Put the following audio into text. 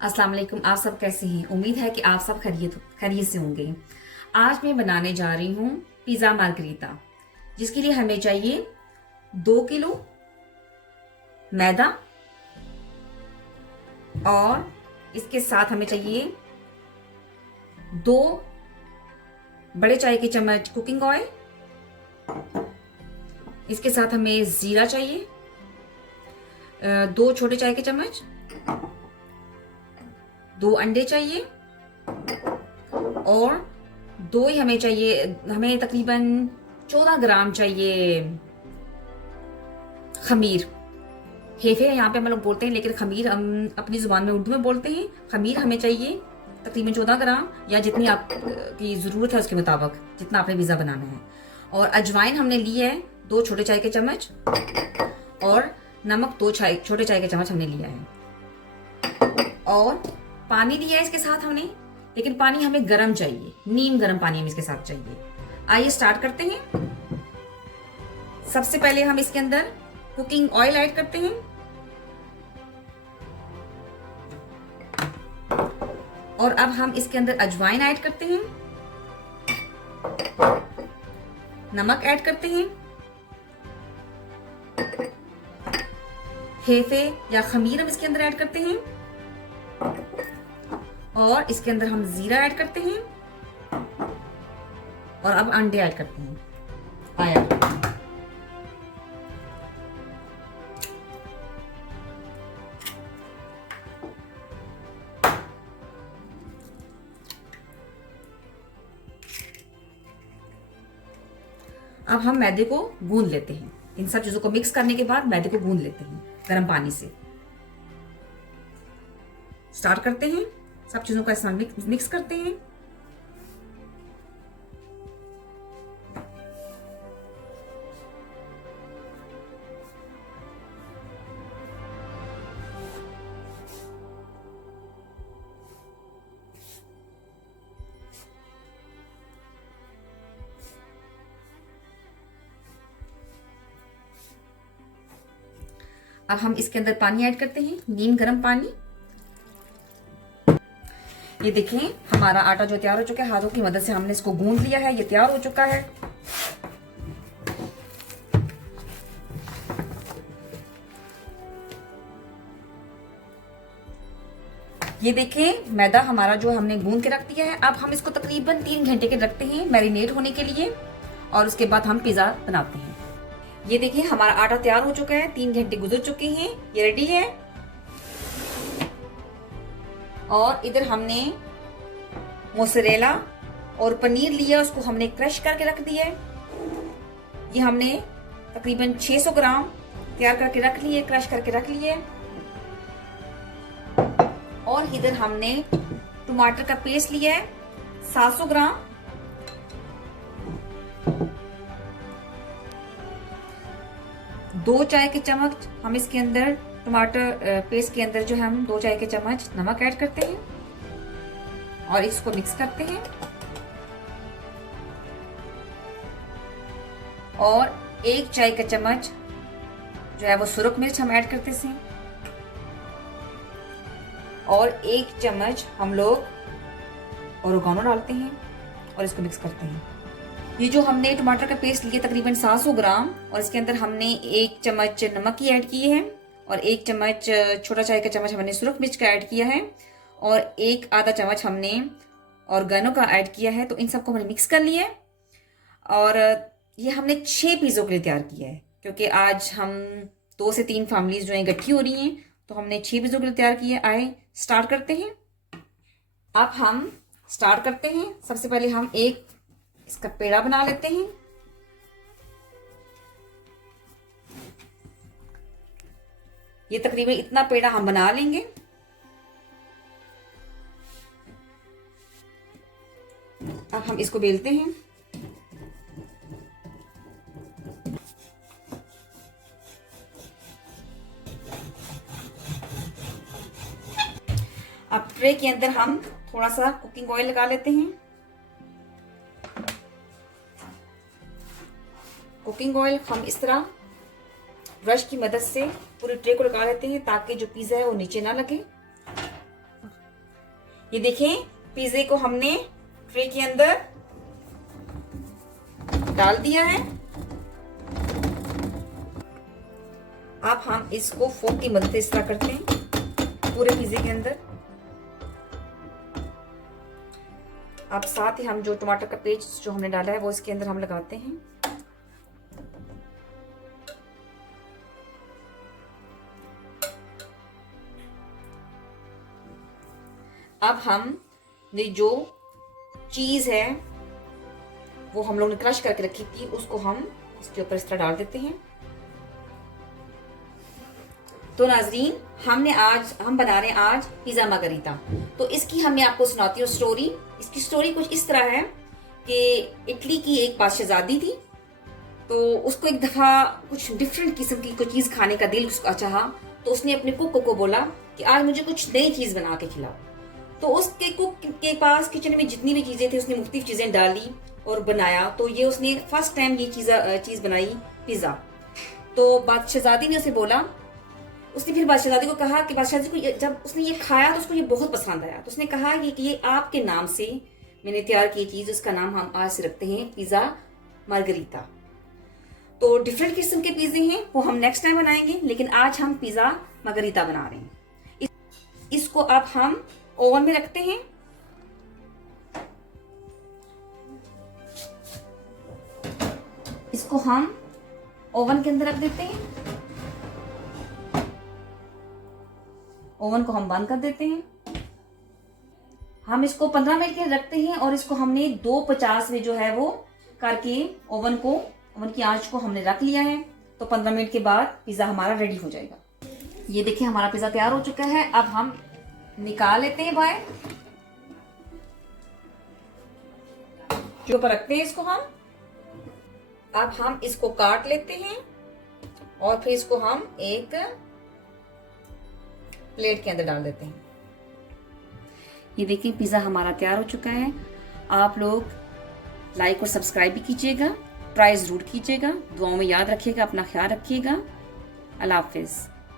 अस्सलाम वालेकुम। आप सब कैसे हैं? उम्मीद है कि आप सब खैरियत से होंगे। आज मैं बनाने जा रही हूँ पिज़्ज़ा मार्गरीटा, जिसके लिए हमें चाहिए 2 किलो मैदा और इसके साथ हमें चाहिए 2 बड़े चाय के चम्मच कुकिंग ऑयल। इसके साथ हमें ज़ीरा चाहिए, 2 छोटे चाय के चम्मच, 2 अंडे चाहिए और दो ही हमें चाहिए। हमें तकरीबन 14 ग्राम चाहिए खमीर। हेफे यहाँ पे हम लोग बोलते हैं, लेकिन खमीर हम अपनी ज़ुबान में उर्दू में बोलते हैं। खमीर हमें चाहिए तकरीबन 14 ग्राम, या जितनी आपकी ज़रूरत है उसके मुताबिक, जितना आपने पिज़्ज़ा बनाना है। और अजवाइन हमने ली है 2 छोटे चाय के चम्मच, और नमक 2 छोटे चाय के चम्मच हमने लिया है। और पानी लिया है इसके साथ हमने, लेकिन पानी हमें गर्म चाहिए, नीम गर्म पानी हमें इसके साथ चाहिए। आइए स्टार्ट करते हैं। सबसे पहले हम इसके अंदर कुकिंग ऑयल ऐड करते हैं, और अब हम इसके अंदर अजवाइन ऐड करते हैं, नमक ऐड करते हैं, हेफे या खमीर हम इसके अंदर ऐड करते हैं, और इसके अंदर हम जीरा ऐड करते हैं, और अब अंडे ऐड करते हैं। आया अब हम मैदे को गूंद लेते हैं। इन सब चीजों को मिक्स करने के बाद मैदे को गूंद लेते हैं गर्म पानी से। स्टार्ट करते हैं, सब चीजों का इस्तेमाल मिक्स करते हैं। अब हम इसके अंदर पानी ऐड करते हैं, नीम गर्म पानी। ये देखें, हमारा आटा जो तैयार हो चुका है, हाथों की मदद से हमने इसको गूंद लिया है, ये तैयार हो चुका है। ये देखें, मैदा हमारा जो हमने गूंद के रख दिया है। अब हम इसको तकरीबन 3 घंटे के रखते हैं मैरिनेट होने के लिए, और उसके बाद हम पिज्जा बनाते हैं। ये देखिए, हमारा आटा तैयार हो चुका है, 3 घंटे गुजर चुके हैं, ये रेडी है। और इधर हमने मोज़रेला और पनीर लिया, उसको हमने क्रश करके रख दिया है। ये हमने तकरीबन 600 ग्राम तैयार करके रख लिए, क्रश करके रख लिए। और इधर हमने टमाटर का पेस्ट लिया है 700 ग्राम। दो चाय के चम्मच हम इसके अंदर टमाटर पेस्ट के अंदर जो हम 2 चाय के चम्मच नमक ऐड करते हैं, और इसको मिक्स करते हैं। और 1 चाय का चम्मच जो है वो सुरख मिर्च हम ऐड करते हैं, और 1 चम्मच हम लोग ओरिगानो डालते हैं, और इसको मिक्स करते हैं। ये जो हमने टमाटर का पेस्ट लिया तकरीबन 700 ग्राम, और इसके अंदर हमने 1 चम्मच नमक की ऐड की है, और 1 चम्मच छोटा चाय का चम्मच हमने सुरख मिर्च का ऐड किया है, और 1 आधा चम्मच हमने ओरिगानो का ऐड किया है। तो इन सबको हमने मिक्स कर लिया है, और ये हमने 6 पिज़्ज़ों के लिए तैयार किया है, क्योंकि आज हम 2 से 3 फैमिलीज जो हैं इकट्ठी हो रही हैं, तो हमने 6 पिज़्ज़ों के लिए तैयार किया है। आए स्टार्ट करते हैं। अब हम स्टार्ट करते हैं। सबसे पहले हम एक इसका पेड़ा बना लेते हैं। ये तकरीबन इतना पेड़ा हम बना लेंगे। अब हम इसको बेलते हैं। अब ट्रे के अंदर हम थोड़ा सा कुकिंग ऑयल लगा लेते हैं। कुकिंग ऑयल हम इस तरह ब्रश की मदद से पूरे ट्रे को लगा लेते हैं, ताकि जो पिज़्ज़ा है वो नीचे ना लगे। ये देखें, पिज्जे को हमने ट्रे के अंदर डाल दिया है। अब हम इसको फोर्क की मदद से इस तरह करते हैं पूरे पिज्जे के अंदर। अब साथ ही हम जो टमाटर का पेस्ट जो हमने डाला है वो इसके अंदर हम लगाते हैं। अब हम ये जो चीज है वो हम लोग ने क्रश करके रखी थी, उसको हम इसके ऊपर इस तरह डाल देते हैं। तो नाजरीन, हम बना रहे हैं आज पिज्जा मार्गरीटा। तो इसकी मैं आपको सुनाती हूँ स्टोरी। इसकी स्टोरी कुछ इस तरह है कि इटली की एक बादशाहजादी थी। तो उसको एक दफा कुछ डिफरेंट किस्म की कोई चीज खाने का दिल उसका चाहा। तो उसने अपने कुक को बोला कि आज मुझे कुछ नई चीज बना के खिलाओ। तो उसके कुक के पास किचन में जितनी भी चीजें थी उसने मुख्तलिफ चीजें डाली और बनाया। तो ये उसने फर्स्ट टाइम ये चीज बनाई, पिज्जा। तो बादशाहजादी ने उसे बोला, उसने फिर बादशाहजादी को कहा कि बादशाहजादी को जब उसने ये खाया तो उसको ये बहुत पसंद आया। तो उसने कहा कि ये आपके नाम से मैंने तैयार की चीज, उसका नाम हम आज से रखते हैं पिज्जा मार्गरीटा। तो डिफरेंट किस्म के पिज्जे हैं वो हम नेक्स्ट टाइम बनाएंगे, लेकिन आज हम पिज्जा मार्गरीटा बना रहे हैं। इसको अब हम ओवन में रखते हैं। इसको हम ओवन के अंदर रख देते हैं। ओवन को हम बंद कर देते हैं। हम इसको 15 मिनट के लिए रखते हैं और इसको हमने 250 में जो है वो करके ओवन की आंच को हमने रख लिया है। तो 15 मिनट के बाद पिज्जा हमारा रेडी हो जाएगा। ये देखिए, हमारा पिज्जा तैयार हो चुका है। अब हम निकाल लेते हैं बाहर, जो ऊपर रखते हैं इसको हम। अब हम इसको काट लेते हैं और फिर इसको हम एक प्लेट के अंदर डाल देते हैं। ये देखिए, पिज्जा हमारा तैयार हो चुका है। आप लोग लाइक और सब्सक्राइब भी कीजिएगा, ट्राई जरूर कीजिएगा, दुआओं में याद रखिएगा, अपना ख्याल रखिएगा। अल्लाह हाफिज।